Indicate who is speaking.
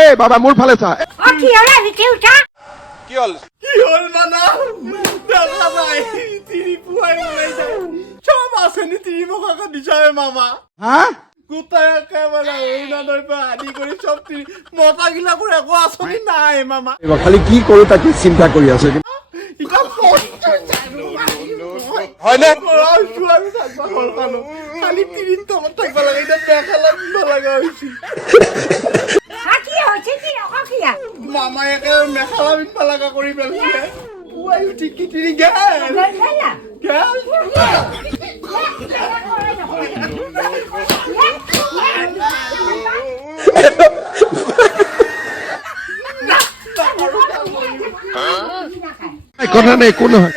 Speaker 1: এই বাবা মোৰ ফালে চা।
Speaker 2: অ কি হলে? উঠা
Speaker 3: কি হ'ল?
Speaker 4: কি হ'ল মানা? যায়। দিছাই মামা।
Speaker 1: হা
Speaker 4: আদি কৰি চব তিৰি মতাগিলাকৰ একো আঁচনি নাই মামা।
Speaker 1: খালি কি কৰো তাকে চিন্তা কৰি আছো
Speaker 4: থাকিব ঘৰখনো খালি তলত থাকিব লাগে এতিয়া মেখেলা পিন্ধিব লগা হৈছে
Speaker 2: আ কি হচ্ছে কি রকম কি আ?
Speaker 4: মামাই একেবাৰে মেখেলা পিন্ধিব লগা কৰি পেলাইছে পুৱাই উঠি কি গেল গেল
Speaker 1: কথা নাই একো নহয়